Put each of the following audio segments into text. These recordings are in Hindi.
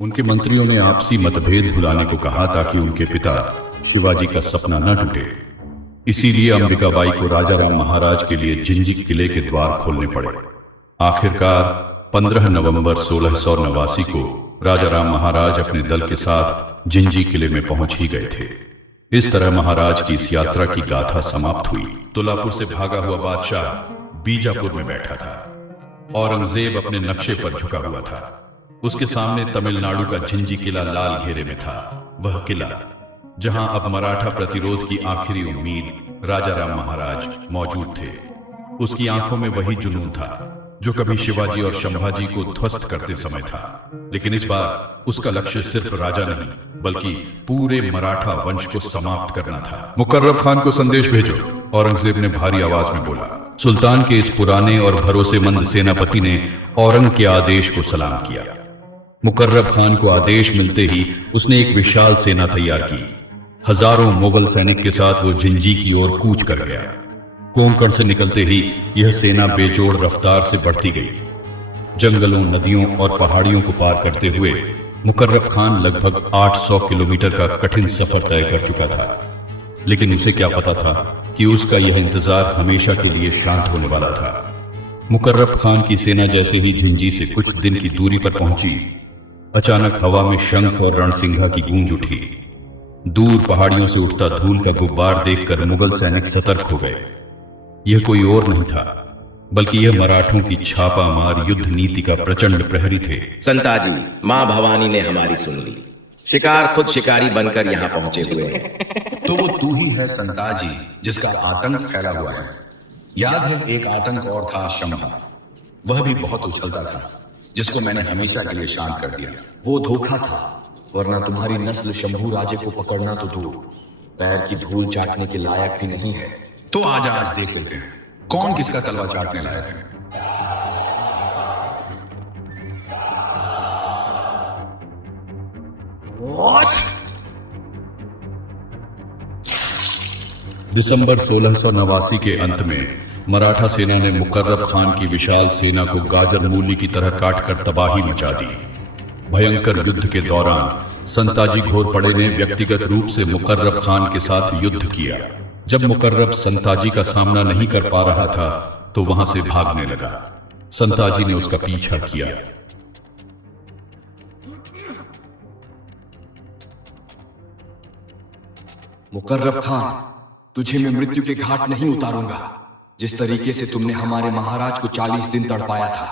उनके मंत्रियों ने आपसी मतभेद भुलाने को कहा ताकि उनके पिता शिवाजी का सपना न टूटे। इसीलिए अंबिकाबाई को राजाराम महाराज के लिए जिंजी किले के द्वार खोलने पड़े। आखिरकार 15 नवंबर 1689 को राजाराम महाराज अपने दल के साथ जिंजी किले में पहुंच ही गए थे। इस तरह महाराज की इस यात्रा की गाथा समाप्त हुई। तुलापुर से भागा हुआ बादशाह बीजापुर में बैठा था। औरंगजेब अपने नक्शे पर झुका हुआ था। उसके सामने तमिलनाडु का जिंजी किला लाल घेरे में था। वह किला जहां अब मराठा प्रतिरोध की आखिरी उम्मीद राजाराम महाराज मौजूद थे। उसकी आंखों में वही जुनून था जो कभी शिवाजी और संभाजी को ध्वस्त करते समय था। लेकिन इस बार उसका लक्ष्य सिर्फ राजा नहीं बल्कि पूरे मराठा वंश को समाप्त करना था। मुकर्रब खान को संदेश भेजो, औरंगजेब ने भारी आवाज में बोला। सुल्तान के इस पुराने और भरोसेमंद सेनापति ने औरंग के आदेश को सलाम किया। मुकर्रब खान को आदेश मिलते ही उसने एक विशाल सेना तैयार की। हजारों मुगल सैनिक के साथ वो जिंजी की ओर कूच कर गया। कोंकण से निकलते ही यह सेना बेजोड़ रफ्तार से बढ़ती गई। जंगलों, नदियों और पहाड़ियों को पार करते हुए मुकर्रब खान लगभग 800 किलोमीटर का कठिन सफर तय कर चुका था। लेकिन उसे क्या पता था कि उसका यह इंतजार हमेशा के लिए शांत होने वाला था। मुकर्रब खान की सेना जैसे ही जिंजी से कुछ दिन की दूरी पर पहुंची, अचानक हवा में शंख और रणसिंघा की गूंज उठी। दूर पहाड़ियों से उठता धूल का गुब्बार देखकर मुगल सैनिक सतर्क हो गए। यह कोई और नहीं था बल्कि यह मराठों की छापामार युद्ध नीति का प्रचंड प्रहरी थे। संताजी, माँ भवानी ने हमारी सुन ली। शिकार खुद शिकारी बनकर यहाँ पहुंचे हुए हैं। तो वो तू ही है संताजी जिसका आतंक फैला हुआ है। याद है एक आतंक और था शंभा, वह भी बहुत उछलता था जिसको मैंने हमेशा के लिए शांत कर दिया। वो धोखा था, वरना तुम्हारी नस्ल शंभू राजे को पकड़ना तो दूर, पैर की धूल चाटने के लायक भी नहीं है। तो आज देख लेते हैं कौन किसका तलवा चाटने लायक है। दिसंबर 1689 के अंत में मराठा सेना ने मुकर्रब खान की विशाल सेना को गाजर मूली की तरह काटकर तबाही मचा दी। भयंकर युद्ध के दौरान संताजी घोरपड़े ने व्यक्तिगत रूप से मुकर्रब खान के साथ युद्ध किया। जब मुकर्रब संताजी का सामना नहीं कर पा रहा था तो वहां से भागने लगा। संताजी ने उसका पीछा किया। मुकर्रब खान, तुझे मैं मृत्यु के घाट नहीं उतारूंगा। जिस तरीके से तुमने हमारे महाराज को 40 दिन तड़पाया था,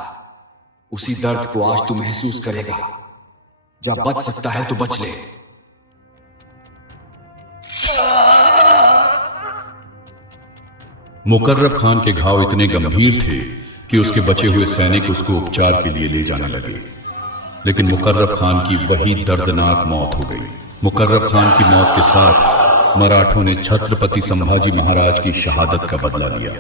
उसी दर्द को आज तू महसूस करेगा। जब बच सकता है तो बच ले। मुकर्रब खान के घाव इतने गंभीर थे कि उसके बचे हुए सैनिक उसको उपचार के लिए ले जाने लगे। लेकिन मुकर्रब खान की वही दर्दनाक मौत हो गई। मुकर्रब खान की मौत के साथ मराठों ने छत्रपति संभाजी महाराज की शहादत का बदला लिया।